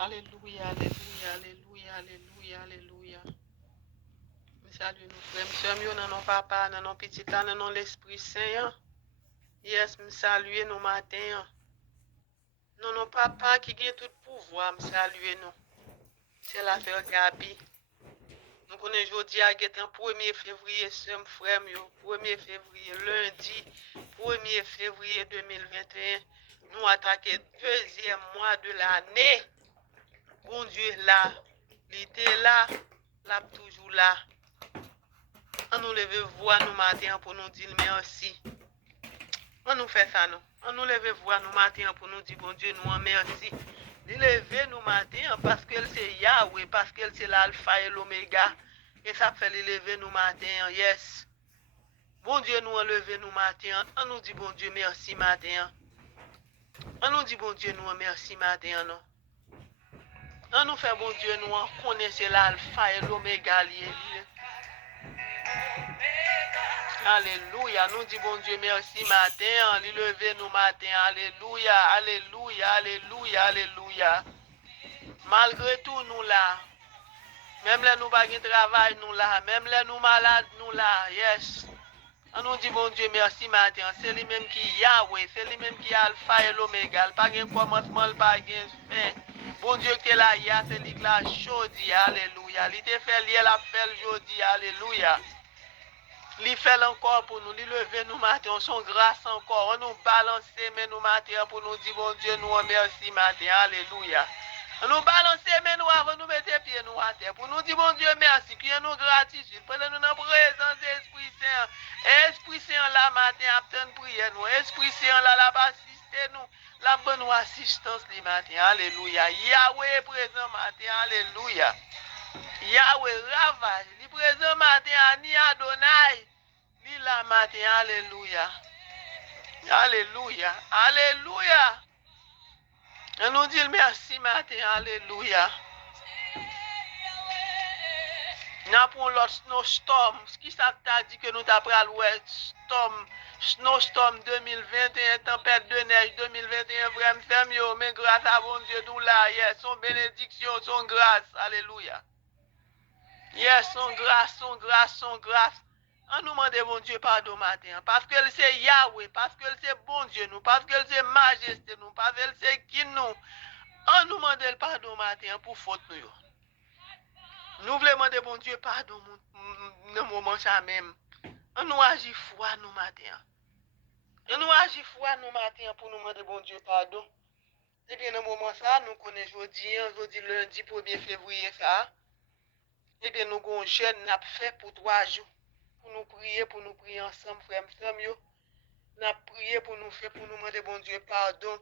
Alléluia, alléluia, alléluia, alléluia, alléluia. Nous saluons nos frères, nous sommes dans nos papas, dans nos petits, dans l'Esprit Saint. Yes, nous saluons nos matins. Nous nos papas qui ont tout pouvoir, nous saluons nous. C'est l'affaire Gabi. Nous connaissons aujourd'hui à 1er février, c'est frère, 1er février, lundi, 1er février 2021. Nous attaquons le deuxième mois de l'année. Bon Dieu là, il était là, là toujours là. On nous lève voix nous matin pour nous dire merci. On nous fait ça nous. On nous lève voix nous matin pour nous dire bon Dieu nous en merci. Il lève nous matin parce qu'elle c'est Yahweh, parce qu'elle c'est l'alpha et l'oméga. Et ça fait lever nous matin, yes. Bon Dieu nous enlever nous matin. On nous dit bon Dieu merci matin. On nous dit bon Dieu nous merci matin non. On nous fait bon Dieu nous connaître l'alpha et l'oméga lié. Alléluia. Nous dit bon Dieu merci matin. Il lever nous matin. Alléluia. Alléluia. Alléluia. Alléluia. Malgré tout nous là. Même là nous pas de travail nous là. Même là nous malades nous là. Yes. On nous dit bon Dieu merci matin. C'est lui-même qui Yahweh. C'est lui-même qui Alpha et l'Oméga. Pas de commencement, pas de fin. Bon Dieu qui est là, c'est lui qui l'a chaudi. Alléluia. Il te fait lier la fait aujourd'hui. Alléluia. Il fait encore pour nous, il lever nous matin, son grâce encore, on nous balancer mais nous matin pour nous dire bon Dieu nous remercie matin, alléluia. On nous balancer mais nous avant nous mettre pieds nous à terre pour nous dire bon Dieu merci, qui nous gratitude, pour nous dans présence de l'Esprit Saint. Esprit Saint là matin, obtenir prière nous, Esprit Saint là la assister nous, la bonne assistance le matin, alléluia. Yahweh est présent matin, alléluia. Yahweh ravage, il présent matin à ni Adonai. Li la matin, alléluia. Alléluia. Alléluia. Et nous dit merci matin, alléluia. Nous avons l'autre snowstorm. Ce qui ça t'a dit que nous t'apprends à l'ouest storm. Snowstorm 2021, tempête de neige 2021, vraiment ferme, mais grâce à bon Dieu, nous là, yes, son bénédiction, son grâce, alléluia. Yes, son grâce, son grâce, son grâce. On nous demande bon Dieu pardon matin. Parce que c'est Yahweh, parce que c'est bon Dieu nous, parce que c'est majesté nous, parce que c'est qui nous. On nous demande le pardon matin pour faute nous. Nous voulons demander bon Dieu pardon dans le moment ça même. On nous agit foi nous matin. On nous agit foi nous matin pour nous demander bon Dieu pardon. Et bien dans le moment ça, nous connaissons aujourd'hui lundi 1er février ça. Et bien nous avons un jeûne n'a fait pour 3 jours. Pour nous prier ensemble, frères et sœurs. Nous avons prié pour nous faire, pour nous demander, bon Dieu,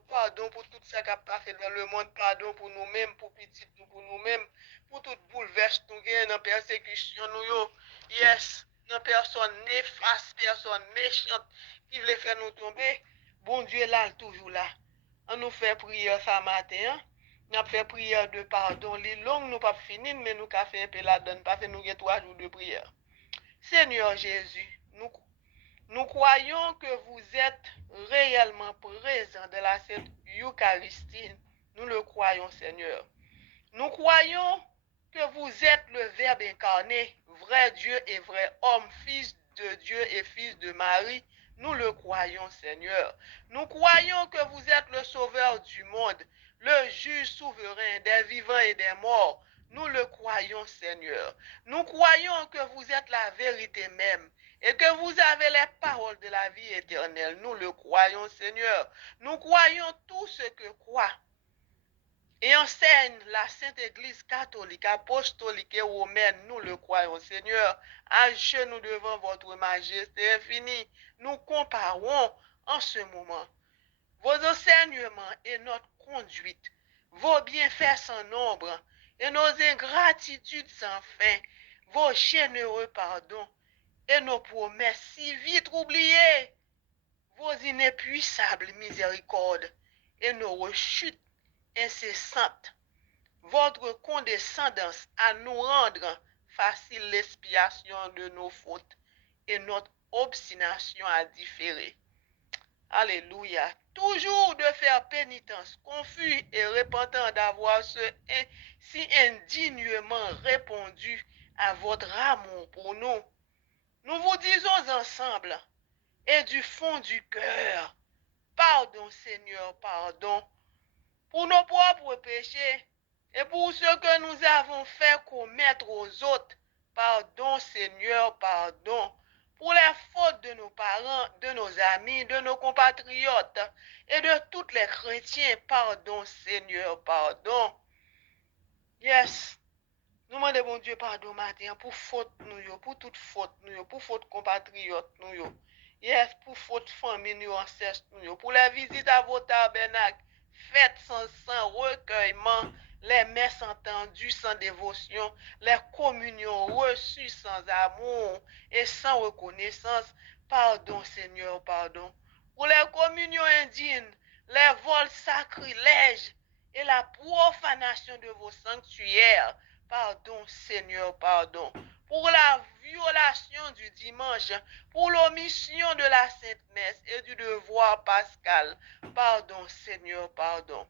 pardon pour tout ça qui a passé dans le monde, pardon pour nous-mêmes, pour petit nous, pour nous-mêmes, pour tout bouleverse nous dans la persécution, nous, yes, dans personne néfaste, personne méchante qui voulait faire nous tomber. Bon Dieu là, toujours là. On nous fait prière ce matin, nous avons fait prière de pardon. Les longues, nous pas fini, mais nous avons fait un peu la donne, parce que nous avons 3 jours de prière. Seigneur Jésus, nous croyons que vous êtes réellement présent dans la Sainte Eucharistie. Nous le croyons, Seigneur. Nous croyons que vous êtes le Verbe incarné, vrai Dieu et vrai homme, fils de Dieu et fils de Marie. Nous le croyons, Seigneur. Nous croyons que vous êtes le Sauveur du monde, le juge souverain des vivants et des morts. Nous le croyons, Seigneur. Nous croyons que vous êtes la vérité même et que vous avez les paroles de la vie éternelle. Nous le croyons, Seigneur. Nous croyons tout ce que croit et enseigne la Sainte Église catholique, apostolique et romaine. Nous le croyons, Seigneur. À genoux devant votre majesté infinie, nous comparons en ce moment vos enseignements et notre conduite, vos bienfaits sans nombre et nos ingratitudes sans fin, vos généreux pardons et nos promesses si vite oubliées, vos inépuisables miséricordes et nos rechutes incessantes, votre condescendance à nous rendre facile l'expiation de nos fautes et notre obstination à différer. Alléluia. toujours de faire pénitence, confus et repentant d'avoir si indignement répondu à votre amour pour nous. Nous vous disons ensemble et du fond du cœur, pardon Seigneur, pardon, pour nos propres péchés et pour ce que nous avons fait commettre aux autres. Pardon Seigneur, pardon, pour les fautes de nos parents, de nos amis, de nos compatriotes et de tous les chrétiens. Pardon Seigneur, pardon. Yes. Nous demandons bon Dieu pardon matin pour faute nous, pour toute faute nous, pour faute compatriotes nous. Yes, pour faute famille nous, ancêtres nous, pour la visite à vos tabernacles, faites sans recueillement, les messes entendues sans dévotion, les communions reçues sans amour et sans reconnaissance. Pardon Seigneur, pardon. Pour les communions indignes, les vols sacrilèges et la profanation de vos sanctuaires. Pardon, Seigneur, pardon. Pour la violation du dimanche, pour l'omission de la Sainte Messe et du devoir pascal. Pardon, Seigneur, pardon.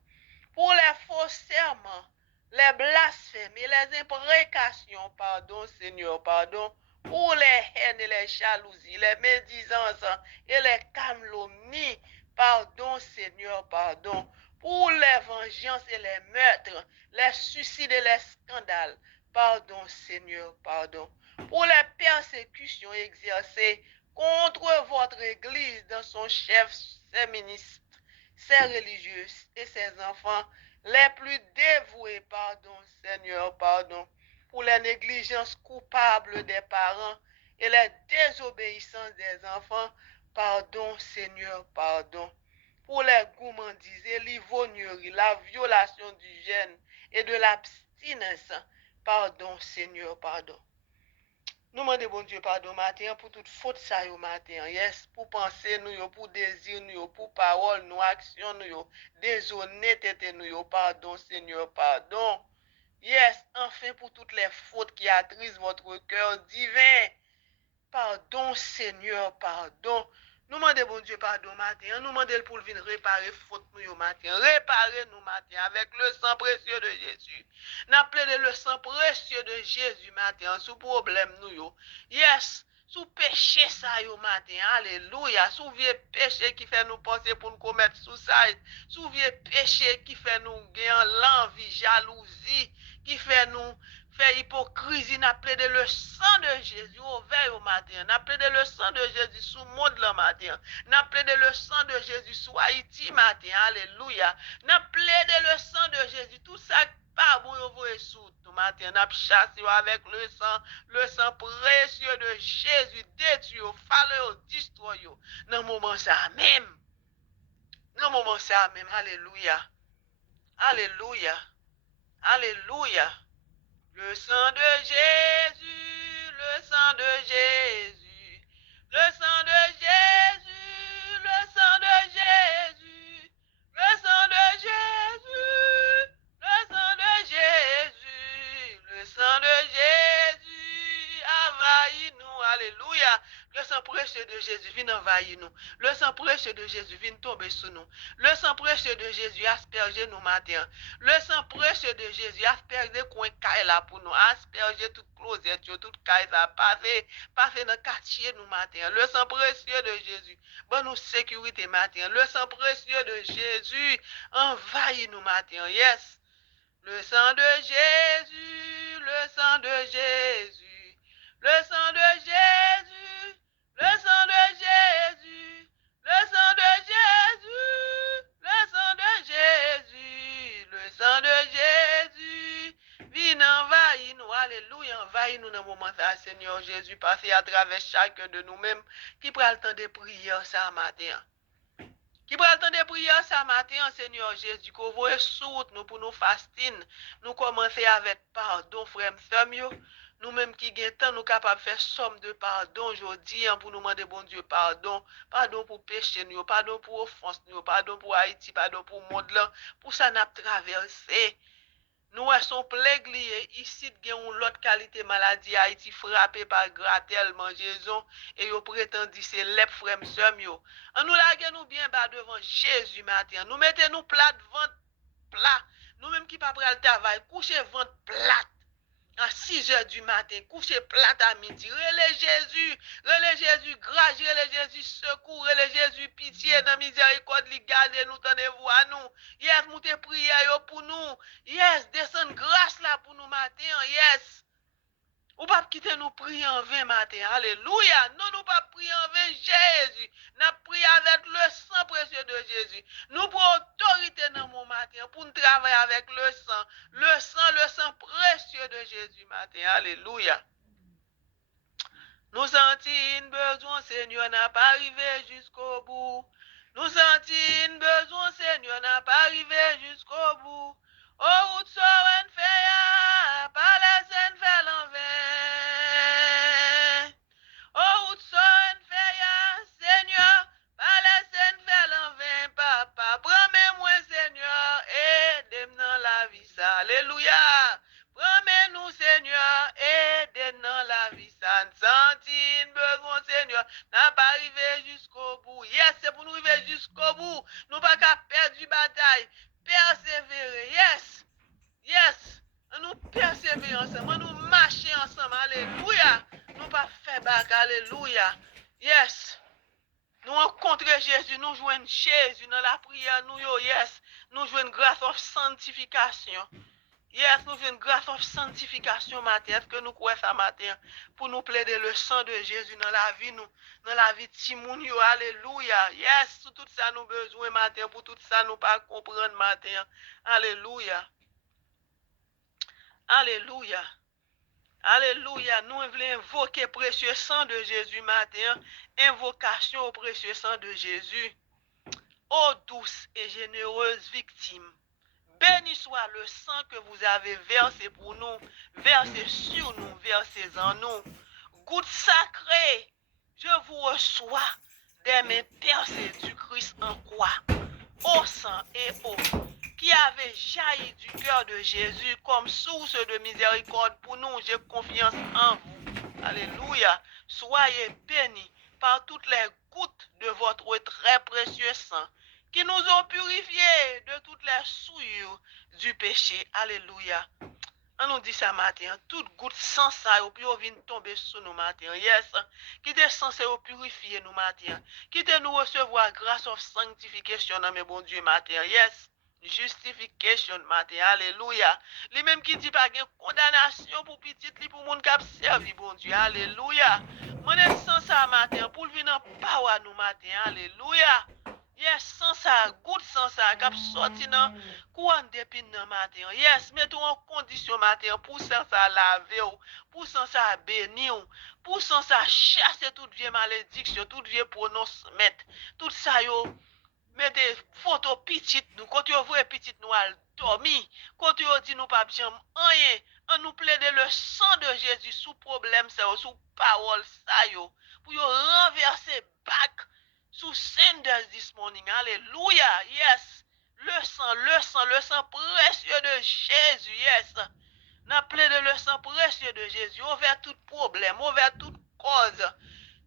Pour les faux serments, les blasphèmes et les imprécations. Pardon, Seigneur, pardon. Pour les haines et les jalousies, les médisances et les calomnies. Pardon, Seigneur, pardon. Pour les vengeances et les meurtres, les suicides et les scandales. Pardon, Seigneur, pardon. Pour les persécutions exercées contre votre Église dans son chef, ses ministres, ses religieux et ses enfants, les plus dévoués. Pardon, Seigneur, pardon. Pour les négligences coupables des parents et les désobéissances des enfants. Pardon, Seigneur, pardon. Pour les gourmandises et l'ivrognerie, la violation du jeûne et de l'abstinence. Pardon, Seigneur, pardon. Nous demandons bon Dieu pardon matin pour toute faute ça yo matin. Yes, pour penser nous, pour désir nous, pour parole nous, action nous, déshonnêteté nous, pardon, Seigneur, pardon. Yes, enfin pour toutes les fautes qui attrisent votre cœur divin. Pardon, Seigneur, pardon. Nous demandons bon Dieu pardon matin. Nous demandons pour venir réparer faute nous matin. Réparer nous matin avec le sang précieux de Jésus. N'appelez le sang précieux de Jésus matin sous problème nous. Yes. Sous péché ça yo matin. Alléluia. Sous vieux péché qui fait nous penser pour nous commettre sous ça. Sous vieux péché qui fait nous gagner l'envie, jalousie, qui fait nous fait hypocrisie, n'a plaidé le sang de Jésus au veille au matin, n'a plaidé le sang de Jésus sous le monde le matin, n'a plaidé le sang de Jésus sous Haïti matin, alléluia, n'a plaidé le sang de Jésus, tout ça pas bon vous et sous tout matin, n'a chassé avec le sang précieux de Jésus, détruit, fallait destroy, dans le moment ça même, dans le moment ça même, alléluia, alléluia, alléluia. Le sang de Jésus, le sang de Jésus, le sang de Jésus, le sang de Jésus, le sang de Jésus, le sang de Jésus, le sang de Jésus, envahis-nous, alléluia. Le sang précieux de Jésus vient envahir nous. Le sang précieux de Jésus vient tomber sur nous. Le sang précieux de Jésus asperge nous matin. Le sang précieux de Jésus asperge coin caille là pour nous. Asperge toute closette, toute caille là. Passez dans le quartier nous matin. Le sang précieux de Jésus. Bon nous sécurité matin. Le sang précieux de Jésus envahit nous matin. Yes. Le sang de Jésus, le sang de Jésus. Le sang de Jésus, le sang de Jésus, le sang de Jésus, le sang de Jésus, le sang de Jésus, viens envahir nous, alléluia, envahir nous dans le moment ça, Seigneur Jésus, passer à travers chacun de nous-mêmes qui prend le temps de prier ça matin. Qui prend le temps de prier ça matin, Seigneur Jésus, qu'on voit soute nous pour nous fastiner, nous commencer avec pardon, frère, sœur, nous-mêmes qui gagnons temps, nous capables de faire somme de pardon aujourd'hui pour nous demander, bon Dieu, pardon. Pardon pour péché, nous, pardon pour offense, nous, pardon pour Haïti, pardon pour le monde là. Pour ça, nous avons traversé. Nous, ouais, son plague lié, ici, il y a une autre qualité maladie, Haïti frappé par gratel, mangeaison, et yo prétendit c'est lep frère m'sem yo. On nous lague nous bien bas devant Jésus matin. Nous mettez nous plat ventre plat. Nous même qui pas pral travail, coucher ventre plat. À 6 heures du matin, coucher plat à midi. Relais Jésus, grâce, relais Jésus, secours, relais Jésus, pitié, dans miséricorde, li garde nous, tendez-vous à nous. Yes, nous te prions pour nous. Yes, descend grâce là pour nous matin. Yes. Ou pas quitter nous prier en vain matin. Alléluia. Non, nous pas prier en vain Jésus. Nous prions avec le sang précieux de Jésus. Nous pour autorité dans mon matin pour nous travailler avec le sang. Le sang précieux de Jésus matin. Alléluia. Nous sentons besoin, Seigneur, n'a pas arrivé jusqu'au bout. Nous sentons besoin, Seigneur, n'a pas arrivé jusqu'au bout. Oh, route soren fait ya, pas laisser faire l'envers. Oh, route soren fait ya, Seigneur, pas laisser faire l'envers, papa. Promets-moi, Seigneur, aide-moi dans la vie, ça. Alléluia. Promets-nous, Seigneur, aide-nous dans la vie, ça. Sentine besoin, Seigneur, n'a pas arrivé jusqu'au bout. Yes, c'est pour nous arriver jusqu'au bout. Nous pas qu'à perdre du bataille. Persévérer, yes, nous persévérer ensemble, nous marcher ensemble, alléluia, nous pas faire bac, alléluia, yes, nous rencontrer Jésus, nous joignons Jésus dans la prière, nous yes, nous joignons grâce of sanctification, yes, nous joignons grâce of sanctification matin, est-ce que nous croyons ça matin, pour nous plaider le sang de Jésus dans la vie, nous, dans la vie de Timoun, alléluia, yes, tout ça nous besoin matin, pour tout ça nous pas comprendre matin, alléluia. Alléluia. Alléluia. Nous voulons invoquer précieux sang de Jésus matin. Invocation au précieux sang de Jésus. Ô douce et généreuse victime, béni soit le sang que vous avez versé pour nous, versé sur nous, versé en nous. Goutte sacrée, je vous reçois des mains percées du Christ en croix, au sang et eau, qui avait jailli du cœur de Jésus comme source de miséricorde pour nous. J'ai confiance en vous. Alléluia. Soyez bénis par toutes les gouttes de votre très précieux sang qui nous ont purifiés de toutes les souillures du péché. Alléluia. On nous dit ça matin, toute goutte sans ça, puis on vient tomber sur nous matin. Yes, qui est censé purifier nous matin, qui est nous recevoir grâce of sanctification dans mes bon Dieu matin. Yes. Justification matin, alléluia. Lui-même qui dit pas de condamnation pour petit, pour moun qui a servi, bon Dieu, alléluia. Mon sans ça matin, pour venir en power nous matin, alléluia. Yes, sans ça, goutte sans ça, qui a sorti dans courant d'épine dans matin. Yes, mettons en condition matin, pour sans ça laver, pour sans ça bénir, pour sans ça chasser toute vieille malédiction, toute vieille prononcement, tout ça yo. Mettez photo petite nous, quand vous voyez petite nous al dormi, quand vous dit nous pas bien rien, on nous plaide le sang de Jésus sous problème ça, sous parole ça yo, pour yo renverser back sous senders this morning. Alléluia. Yes. Le sang précieux de Jésus. Yes. N'a plaide le sang précieux de Jésus ouvert tout problème, ouvert toute cause.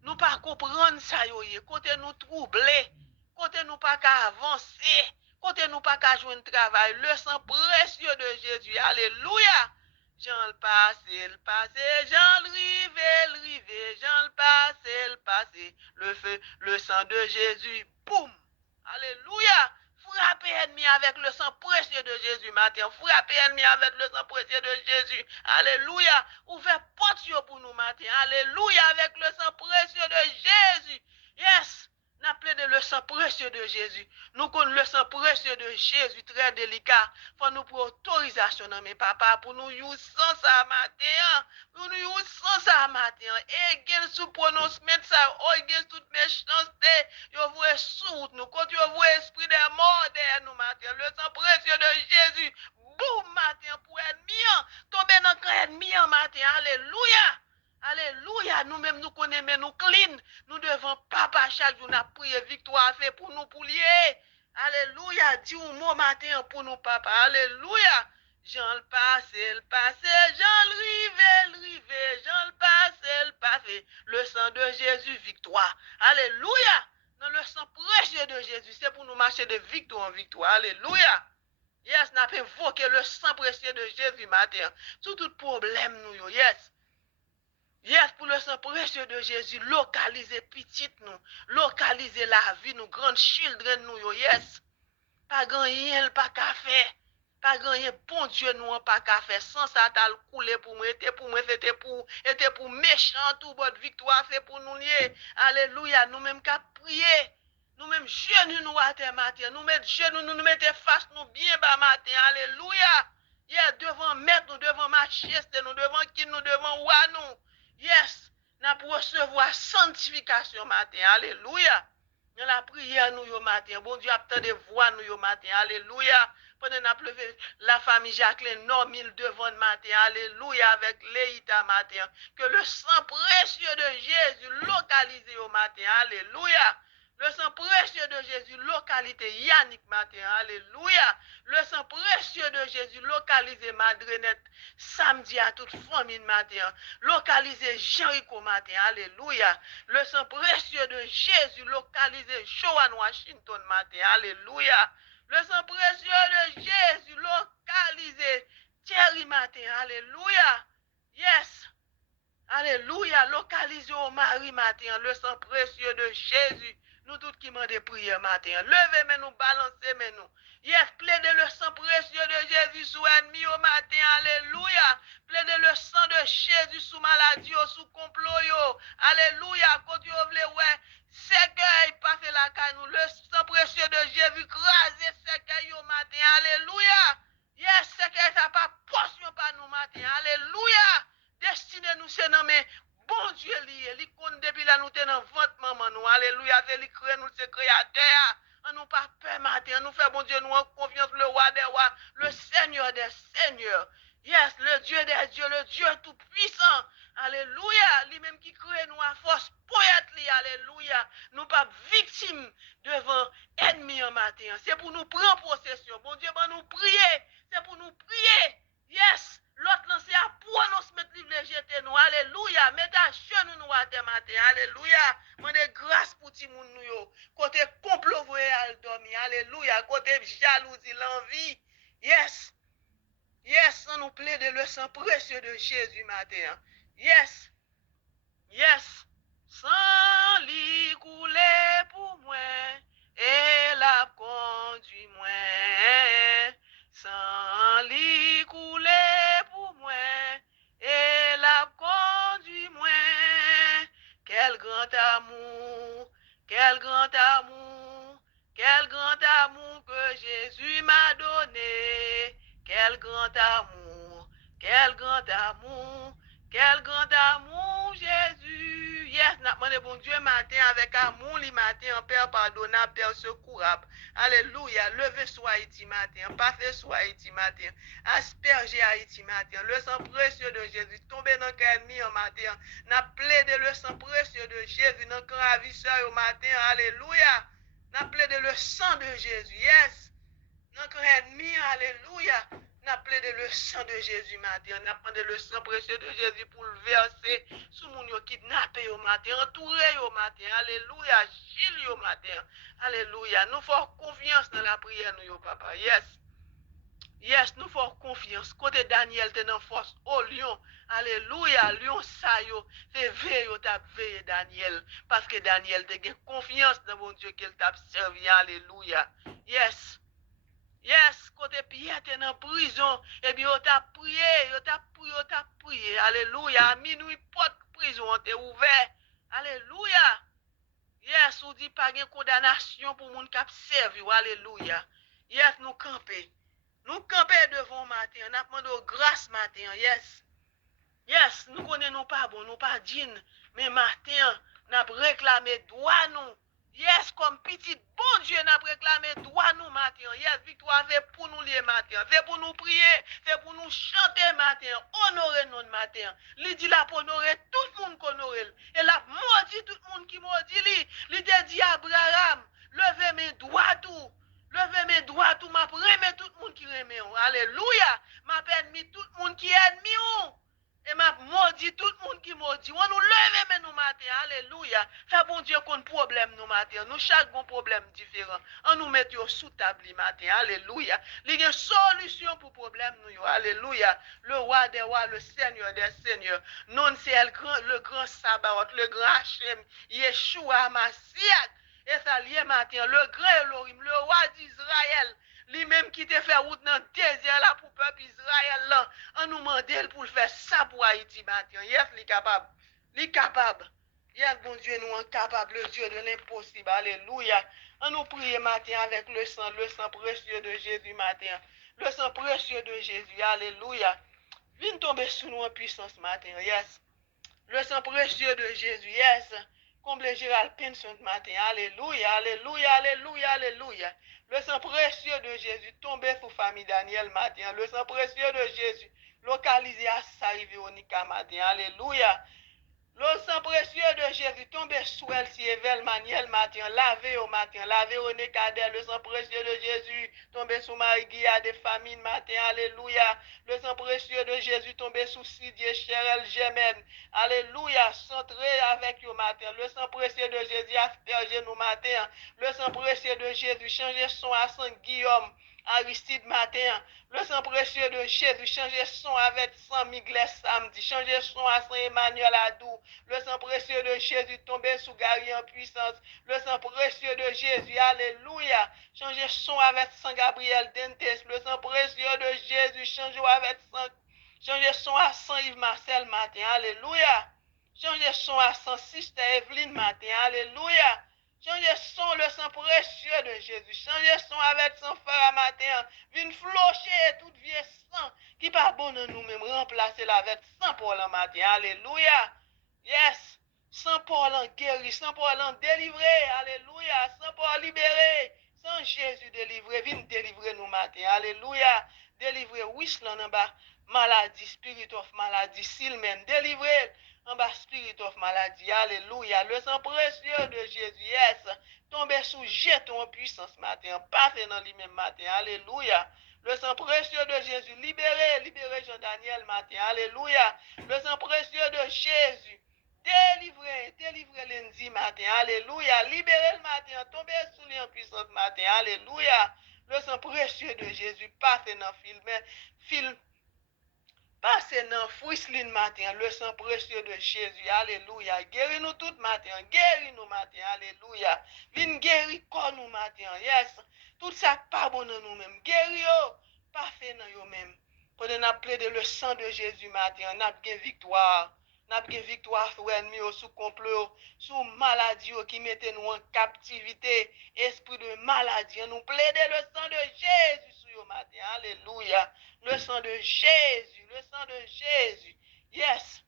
Nous pas comprendre ça yo, côté nous troubler. Côté nous pas qu'à avancer, côté nous pas qu'à jouer un travail, le sang précieux de Jésus, alléluia. Jean le passé, Jean le rivé, Jean le passé, le feu, le sang de Jésus, boum, alléluia. Frappez ennemi avec le sang précieux de Jésus matin, frappez ennemi avec le sang précieux de Jésus, alléluia. Ouvrez porte pour nous matin, alléluia, avec le sang précieux de Jésus, yes. N'a plaidé le sang précieux de Jésus. Nous connaissons le sang précieux de Jésus, très délicat. Faut nous pour autorisation dans mes papas, pour nous y sans ça matin. Pour nous y sans ça matin. Et quel sous prononcement ça, oh, quel toute méchanceté, yo voyez sous nous. Quand yo voyez esprit des morts derrière nous matin. Le sang précieux de Jésus, boum matin pour ennemi. Tomber dans le ennemi matin. Alléluia. Alléluia, nous-mêmes nous connaissons, mais nous clean. Nous devons papa chaque jour nous prier victoire fait pour nous pour lier. Alléluia, dis un mot matin pour nous papa. Alléluia. Jean le passé, Jean le rivé, Jean le passé, le sang de Jésus, victoire. Alléluia. Dans le sang précieux de Jésus, c'est pour nous marcher de victoire en victoire. Alléluia. Yes, n'a pas invoqué le sang précieux de Jésus matin. Sous tout problème nous, yes. Yes, pour le sang précieux de Jésus, localiser petite nous, localiser la vie nous, grande children nous, yes. Pas grand pas qu'à faire. Pas grand bon Dieu nous pas qu'à faire. Sans ça, t'as le coulé pour moi, était pour méchant, tout votre victoire, c'est pour nous lier. Alléluia, nous-mêmes qu'à prier. Nous-mêmes genoux nous à terre matin. Nous-mêmes genoux nous mettons face nous bien bas matin. Alléluia. Yes, devant maître, nous devant majesté, nous devant qui nous devant roi nous. Yes, nous pour recevoir sanctification matin. Alléluia. Dans la prière nous yo matin. Bon Dieu attend des voix nous yo matin. Alléluia. Pendant n'a levé la famille Jacqueline normille devant le matin. Alléluia avec Léita matin. Que le sang précieux de Jésus localise au matin. Alléluia. Le sang précieux de Jésus, localité Yannick matin. Alléluia. Le sang précieux de Jésus, localisé Madrenette samedi à toute famille matin. Localisé Jericho matin. Alléluia. Le sang précieux de Jésus, localisé Joan Washington matin. Alléluia. Le sang précieux de Jésus, localisé Thierry matin. Alléluia. Yes. Alléluia. Localisé au Marie matin. Le sang précieux de Jésus. Nous tous qui m'ont des prières matin. Levez mais nous, balancez mais nous. Yes, plaidez le sang précieux de Jésus sous ennemi au matin. Alléluia. Plaidez le sang de Jésus sous maladie, sous complot. Alléluia. Quand vous voulez, ouais, cercueil passe la caille nous. Le sang précieux de Jésus crasez cercueil au matin. Alléluia. Yes, cercueil ça pas portion par nous matin. Alléluia. Destinez nous c'est nommé. Bon Dieu lié, li compte depuis là nous tenons ventre maman nous. Alléluia, c'est li créé nous c'est créateur. On nous pas peur matin, nous fait bon Dieu nous en confiance le roi des rois, le Seigneur des seigneurs. Yes, le Dieu des dieux, le Dieu tout puissant. Alléluia, lui-même qui crée nous à force pour être li. Alléluia. Nous pas victimes devant ennemis en matin. C'est pour nous prendre possession. Bon Dieu, ben nous prier. C'est pour nous prier. Yes. L'autre lancé à pour nous se mettre livre jeter nous. Alléluia. Mettez à genoux nous à terre matin. Alléluia. Mandez grâce pour ti moun nous yo. Côté complot voyer al dormir. Alléluia. Côté jalousie, l'envie. Yes. Yes, on nous plaît de le sang précieux de Jésus matin. Yes. Yes. Sans li couler pour moi et la conduit moi. Sans li couler pour moi et la conduit moi. Quel grand amour, quel grand amour, quel grand amour que Jésus m'a donné. Quel grand amour, quel grand amour, quel grand amour Jésus. Yes, n'a demandé bon Dieu matin avec amour, li matin, Père pardonnable, Père secourable. Alléluia. Levez sur Haïti matin, parfait sur Haïti matin, aspergez Haïti matin. Le sang précieux de Jésus, tombez dans le ennemi en matin. N'a plaidé le sang précieux de Jésus dans le ravisseur au matin. Alléluia. N'a plaidé le sang de Jésus. Yes. Notre ennemi, alléluia, n'a plaidé le sang de Jésus matin, n'a demandé le sang précieux de Jésus pour le verser sous mon yo kidnappé au matin, entouré au matin, alléluia, gile au matin, alléluia. Nous faisons confiance dans la prière, nous, papa, yes. Yes, nous faisons confiance. Côté Daniel, t'es dans force au lion. Alléluia, lion ça yo. C'est veille, t'as veillé Daniel. Parce que Daniel, t'as confiance dans mon Dieu qu'il t'a servi. Alléluia. Yes. Yes, côté Pierre t'es en prison, et bien, on t'a prié, alléluia, à minuit, porte prison t'es ouvert, alléluia. Yes, ou dit pas de condamnation pour moun k'ap servi, alléluia. Yes, nous camper devant matin, on a demandé grâce matin, yes. Yes, nous connaissons pas bon, nous pas digne, mais matin, n'a réclamé droit nous. Yes, comme petit bon Dieu n'a réclamé droit nous matin. Yes, victoire c'est pour nous les matins. C'est pour nous prier, c'est pour nous chanter matin, honorer notre matin. Il dit là pour honorer tout le monde qu'on honorer. Et là, maudit tout le monde qui maudit lui. Il dit à Abraham, levez mes doigts tout. Levez mes doigts tout, m'a remet tout le monde qui remet. Alléluia. M'a Dieu, on nous lève mais nous matin, alléluia. Fait bon Dieu qu'on problème nous matin, nous chaque bon problème différent. On nous met sous table matin, alléluia. Il y a une solution pour problème nous, alléluia. Le roi des rois, le Seigneur des seigneurs. Non c'est le grand Sabaoth, le grand Hachem, Yeshua Masiach. Et ça lié matin, le grand Elohim, le roi d'Israël. Lui-même qui te fait route dans le désert là pour peuple Israël là. On nous demande pour faire ça pour Haïti matin. Yes, il est capable. Il est capable. Yes, bon Dieu, nous sommes capables, le Dieu de l'impossible. Alléluia. On nous prie matin avec le sang précieux de Jésus matin. Le sang précieux de Jésus. Alléluia. Viens tomber sous nous en puissance matin. Yes. Le sang précieux de Jésus. Yes. Comble Gérald Pinson matin. Alléluia, alléluia, alléluia, alléluia. Le sang précieux de Jésus tombe sur famille Daniel matin. Le sang précieux de Jésus localisé à Sarah Véronica matin. Alléluia. Le sang précieux de Jésus tombe sur Elsie Evel Maniel matin, lavé au matin, lavé au Nécadère, le sang précieux de Jésus tombe sur Marie-Guilla des familles matin, alléluia. Le sang précieux de Jésus tombe sur Sidier Cherel Gemène, alléluia, centré avec vous matin. Le sang précieux de Jésus asperge nous matin, le sang précieux de Jésus change son à Saint-Guillaume. Aristide matin, le sang précieux de Jésus, changez son avec Saint Miguel samedi, changez son à Saint Emmanuel Adou, le sang précieux de Jésus tombé sous Gary en puissance, le sang précieux de Jésus, alléluia, changez son avec Saint Gabriel Dentes, le sang précieux de Jésus, changez son à Saint Yves Marcel matin, alléluia, changez son à Saint Sister Evelyne matin, alléluia. Changez son le sang précieux de Jésus. Changez son avec son frère matin. Vine flocher tout vieux sang qui pas bon en nous-mêmes. Remplacer la avec sang pour le matin. Alléluia. Yes. Sans Paul en guéri, sans Paul en délivré. Alléluia. Sans Paul libéré. Sans Jésus délivré. Vine délivrer nous matin. Alléluia. Délivrer Wislan en bas. Maladie, spirit of maladie, Silmen. Délivrer en bas spirit of maladie, alléluia, le sang précieux de Jésus, yes, tombe sous jeton en puissance matin, passez dans lui-même matin, alléluia, le sang précieux de Jésus, libérez Jean-Daniel matin, alléluia, le sang précieux de Jésus, délivrez lundi matin, alléluia, libérez le matin, tombez sous lui en puissance matin, alléluia, le sang précieux de Jésus, passez dans film, passez dans Frisline matin, le sang précieux de Jésus, alléluia. Guéris-nous tout matin, guéris-nous matin, alléluia. Viens guérir corps nous matin, yes. Tout ça pas bon dans nous-mêmes. Guéris-nous, pas fait dans nous-mêmes. Pendant qu'on a plaidé le sang de Jésus matin, on a bien victoire. On a bien victoire sur l'ennemi, sous complot, sous maladie qui mettait nous en captivité, esprit de maladie. Nous plaidons le sang de Jésus sur le matin, alléluia. Le sang de Jésus, le sang de Jésus. Yes.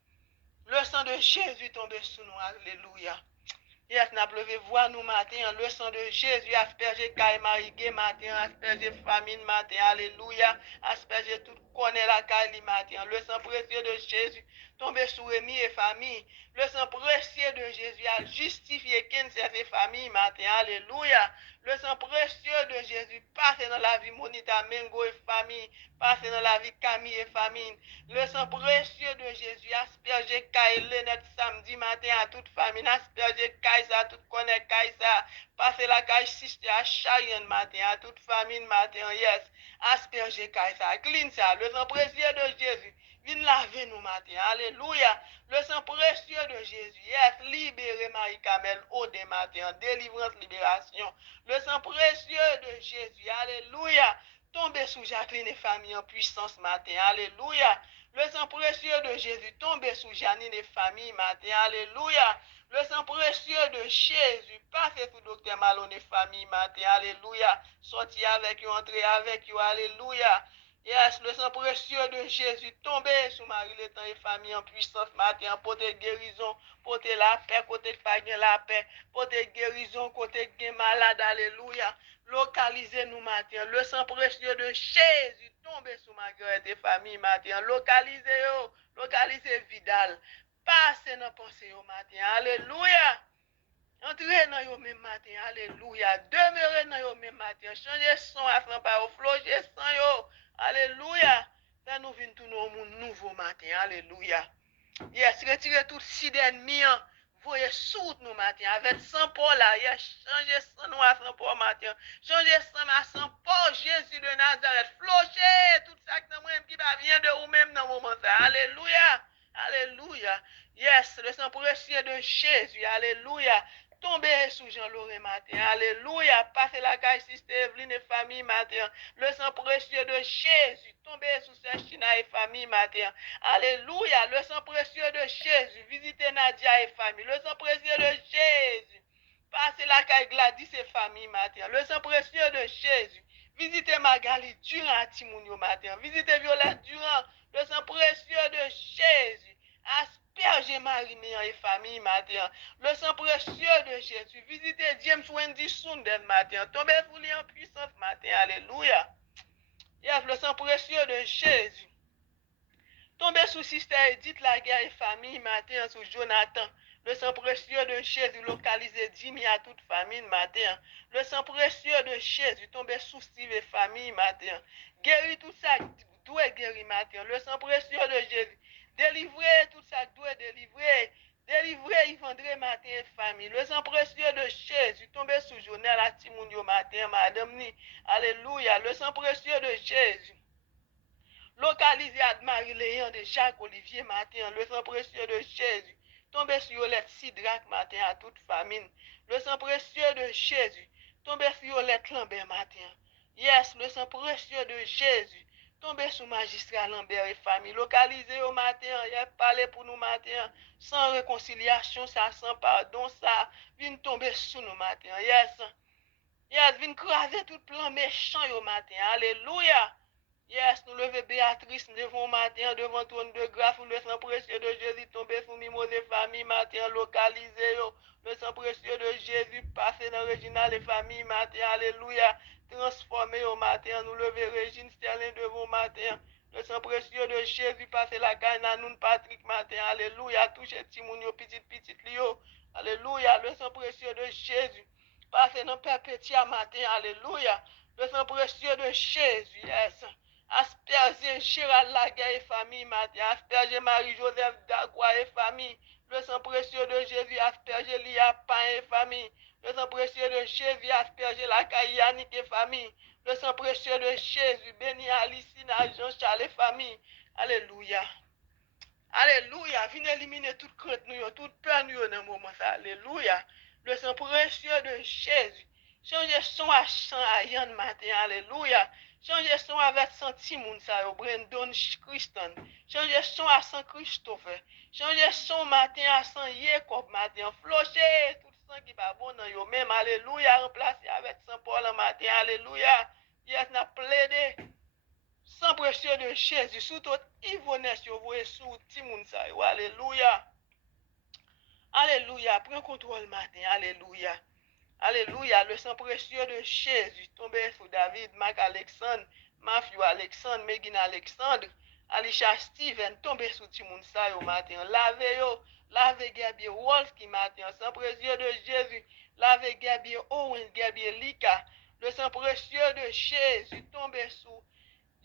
Le sang de Jésus tombe sur nous. Alléluia. Yes, n'a pleuvé voir nous matin. Le sang de Jésus asperge caille marigué matin, asperge famine matin. Alléluia. Asperge tout connaît la caille matin. Le sang précieux de Jésus tombe sur Rémi et famille. Le sang précieux de Jésus a justifié qu'une et famille matin. Alléluia. Le sang précieux de Jésus passe dans la vie Monita Mengo et famille, passe dans la vie Camille et famille. Le sang précieux de Jésus asperge Kaï Lenette samedi matin à toute famille, asperge Kaï ça, tout connaît Kaï ça, passe la Kaï sister à Cheyenne matin à toute famille matin, yes, asperge Kaï ça, clean ça, le sang précieux de Jésus. Viens laver nous matin. Alléluia. Le sang précieux de Jésus. Yes, libérez Marie-Camel au des matin. Délivrance, libération. Le sang précieux de Jésus. Alléluia. Tombez sous Jacqueline et famille en puissance matin. Alléluia. Le sang précieux de Jésus. Tombez sous Janine et famille matin. Alléluia. Le sang précieux de Jésus. Passez sous docteur Malone et famille matin. Alléluia. Sortez avec vous, entrez avec vous. Alléluia. Yes, le sang précieux de Jésus tombé sur Marie le temps et famille en puissance matin, porter guérison, porter la paix, côté pas la paix, porter guérison, côté malade, alléluia. Localisez nous matin, le sang précieux de Jésus tombé sur Marguerite et famille matin, localisez Vidal, passez dans pensée au matin, alléluia. Entrez dans yo même matin, alléluia. Demeurez dans yo même matin, changez son à son par flogez son yo. Alléluia. Ça nous vient tout au monde nouveau matin. Alléluia. Yes, retirez tout si d'ennemis. Voyez sous nous matin avec sang pour là. Yes, changez sang nous à sang pour matin. Changez sang à sang pour Jésus de Nazareth. Flochez tout ça que nous qui va venir de vous-même dans le moment. Alléluia. Alléluia. Yes, le sang précieux de Jésus. Alléluia. Tombez sous Jean-Laurent matin. Alléluia. Passez la caille sister Evelyne et famille matin. Le sang précieux de Jésus. Tombez sous China et famille matin. Alléluia. Le sang précieux de Jésus. Visitez Nadia et famille. Le sang précieux de Jésus. Passez la caille Gladys et famille matin. Le sang précieux de Jésus. Visitez Magali Durand à Timounio matin. Visitez Violette Durand. Le sang précieux de Jésus. Aspergez Marie-Méan et famille matin. Le sang précieux de Jésus. Visitez James Wendy Sunden matin. Tombez sous lui en puissance matin. Alléluia. Yes, le sang précieux de Jésus. Tombez sous Sister Edith Laguerre et famille matin sous Jonathan. Le sang précieux de Jésus localisé Jimmy à toute famille matin. Le sang précieux de Jésus tombez sous Steve et famille matin. Guéris tout ça, doit guérir matin. Le sang précieux de Jésus. Délivrez tout ça, doit délivrer. Délivrez Yvandré matin et famille. Le sang précieux de Jésus tombez sous Jonel à Timounio matin, Madame Ni. Alléluia. Le sang précieux de Jésus. Localisé à Marie-Léon de Jacques-Olivier matin, le sang précieux de Jésus. Tombez sur Yolette Sidrac matin à toute famine. Le sang précieux de Jésus. Tombez sur Yolette Lambert matin. Yes, le sang précieux de Jésus. Tombez sur magistrat Lambert et famille. Localisé au matin, il a parlé pour nous matin. Sans réconciliation, ça, sans pardon, ça. Vine tomber sur nous matin. Yes. Yes, vine craser tout plan méchant au matin. Alléluia. Yes, nous lever Béatrice devant matin, devant trône de grâce, où le sang précieux de Jésus tomber sous mimose et famille matin, localisé, le sang précieux de Jésus passé dans Réginal et famille matin, alléluia, transformé au matin, nous lever Régine Sterling devant matin, le sang précieux de Jésus passé la caille Nanoun Patrick matin, alléluia, touché Timounio petit Lio, alléluia, le sang précieux de Jésus passé dans Perpétia matin, alléluia, le sang précieux de Jésus, yes. Asperger Gérald Laguerre et famille matin. Asperger Marie-Joseph Dagua et famille. Le sang précieux de Jésus. Asperger Lia Pain et famille. Le sang précieux de Jésus. Asperger la Yannick et famille. Le sang précieux de Jésus. Béni Alicina Jean-Charles et famille. Alléluia. Alléluia. Viens éliminer toute crainte, toute peur nous dans le moment. Alléluia. Le sang précieux de Jésus. Changez son à sang à Yann matin. Alléluia. Changez son avec son Timoun sa yo, Brandon Christian. Changez son à son Christopher. Changez son matin à son Jacob matin. Flochez tout sang qui va bon dans yo même. Alléluia. Remplacez avec son Paul matin. Alléluia. Yes, n'a plaidé. Sang précieux de Jésus, sous toute Yvonnesse, vous voyez sous Timoun sa yo. Alléluia. Alléluia. Prends contrôle matin. Alléluia. Alléluia, le sang précieux de Jésus tombé sur David, Mac Alexandre, Matthew Alexandre, Megan Alexandre, Alicia Steven tombé sur Timoun sa au matin. Lavez Gabriel Wolski matin, sang précieux de Jésus. Lavez Gabriel Owen, Gabriel Lika, le sang précieux de Jésus tombé sur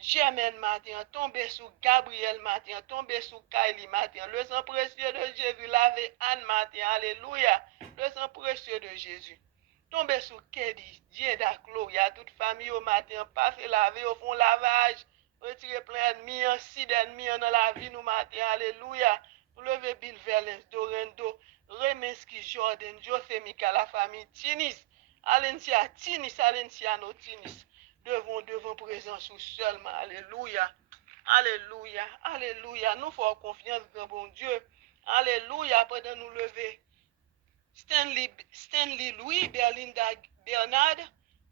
Germaine matin, tombé sur Gabriel matin, tombé sur Kylie matin. Le sang précieux de Jésus, lavez Anne matin. Alléluia, le sang précieux de Jésus. Tombez sous Kedi, Dieu Gloria, toute famille au matin, passez laver au fond lavage, retirez plein d'ennemis, si d'ennemis dans la vie nous matin, alléluia. Nous levez Bill Verlens, Dorendo, Remeski, Jordan, José Mika, la famille Tinis, Alencia Tinis, Alenciano Tinis, devant présence ou seulement, alléluia. Alléluia, alléluia. Nous faisons confiance dans bon Dieu. Alléluia, pendant nous lever. Stanley Louis, Berlinda Bernard,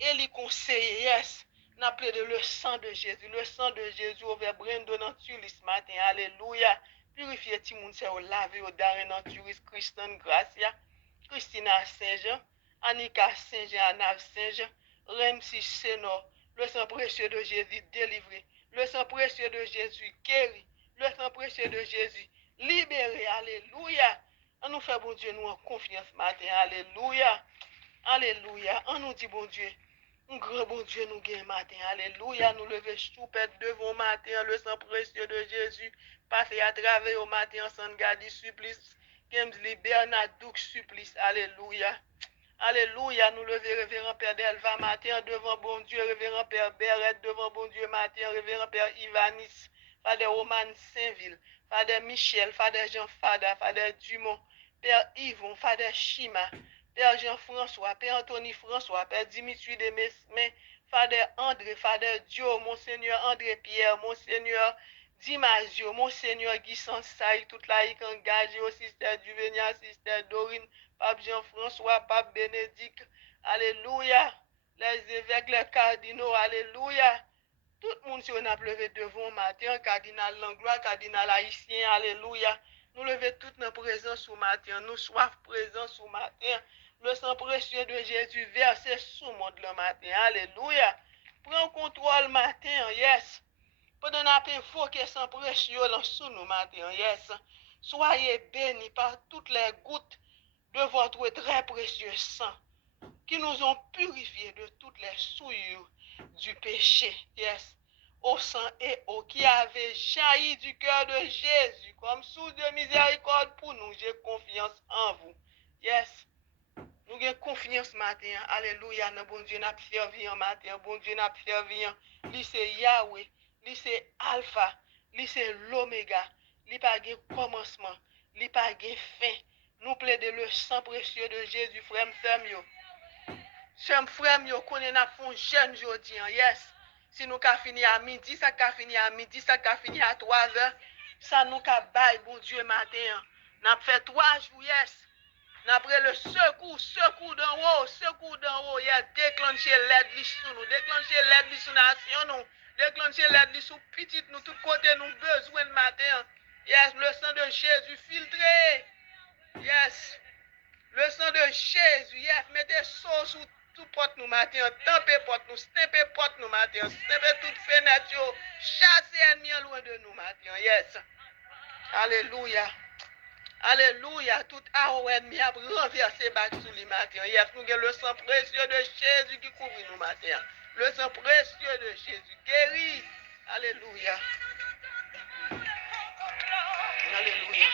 et les conseillers, yes, n'a de le sang de Jésus, over Brandon Antulis matin, alléluia, purifier Timoun se au laver au Darren Antulis, Christian Gracia, Christina Saint-Jean, Annika Saint-Jean, Anav Saint-Jean, Remsi Seno, le sang précieux de Jésus délivré, le sang précieux de Jésus guéri, le sang précieux de Jésus libéré, alléluia. On nous fait, bon Dieu, nous en confiance matin. Alléluia. Alléluia. On nous dit, bon Dieu, Un grand bon Dieu nous gagne matin. Alléluia. Nous lever choupette devant matin. Le sang précieux de Jésus. Passer à travers au matin sans garder supplice. Qu'aime libère notre doux supplice. Alléluia. Alléluia, nous lever révérend Père Delva matin devant bon Dieu, révérend Père Beret devant bon Dieu matin, révérend Père Ivanis, Fader Roman Saint-Ville, Fader Michel, Fader Jean Fada, Fader Dumont, Père Yvon, Fader Chima, Père Jean-François, Père Anthony François, Père Dimitri de Mesmin, Fader André, Fader Dio, Monseigneur André Pierre, Monseigneur Dimasio, Monseigneur Guy Sansaï, toute la engagée au Sister Duvenia, Sister Dorine, Pape Jean-François, Pape Bénédicte, Alléluia. Les évêques, les cardinaux, Alléluia. Tout le monde sur a levé devant matin, cardinal Langlois, cardinal haïtien, Alléluia. Nous lever toute notre présence au matin, nous soif présence au matin. Le sang précieux de Jésus versé sous monde le matin, Alléluia. Prends contrôle matin, yes. Pendant qu'on invoqué sang précieux sous nous matin, yes. Soyez bénis par toutes les gouttes de votre très précieux sang, qui nous ont purifiés de toutes les souillures du péché, yes, au sang et eau qui avait jailli du cœur de Jésus, comme source de miséricorde pour nous. J'ai confiance en vous, yes. Nous avons confiance matin, alléluia, dans bon Dieu, n'a servi en matin, bon Dieu, n'a servi en, lui c'est Yahweh, lui c'est Alpha, lui c'est l'Oméga, lui pas de commencement, lui pas de fin. Nous plaidons le sang précieux de Jésus, frère Samuel. Frère, yo connaît n'a font jeune jodi, yes. Si nous ka fini à midi, ça ka fini à midi, ça ka fini à 3 heures, ça nous ka bail bon Dieu matin. N'a fait 3 jours, yes. Après le secours d'en haut, il a déclenché l'aide sous nous, déclenché l'aide sous nation nous, déclenché l'aide sous petit nous, tout côté nous besoin de matin. Yes, le sang de Jésus filtré. Yes. Le sang de Jésus, yes, mettez sauce sous tout porte nous matin, tempez porte nous, stempez porte nous matin, stempez toute fenêtre, chassez ennemi loin de nous matin, yes. Alléluia. Alléluia, tout arrow ennemi a renversé back sous les matin. Yes, nous avons le sang précieux de Jésus qui couvre nous matin. Le sang précieux de Jésus guérit. Alléluia. Alléluia.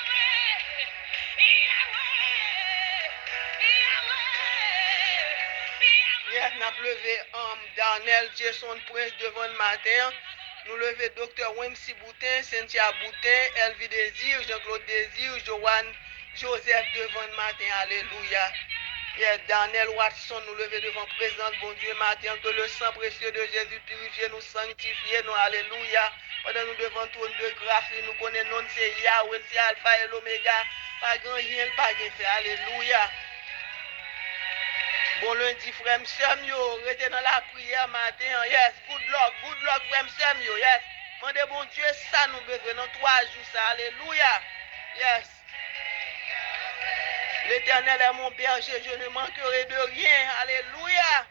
Yes, nous avons levé Darnell Jason Prince devant le matin. Nous levé Dr. Wimsy Boutin, Cynthia Boutin, Elvie Désir, Jean-Claude Désir, Joanne Joseph devant le matin. Alléluia. Yes, Daniel Watson, nous lever devant présence, bon Dieu, matin, que le sang précieux de Jésus purifie, nous sanctifie, nous, alléluia. Pendant nous devant trône de grâce, nous connaissons, c'est Yahweh, c'est Alpha et l'Oméga, pas grand rien, pas grand fait, alléluia. Bon lundi, frère Samuel, restez dans la prière matin, yes, good luck, frère Samuel, yes. Mandez bon Dieu, ça nous besoin dans 3 jours, ça, alléluia, yes. L'Éternel est mon berger, je ne manquerai de rien. Alléluia.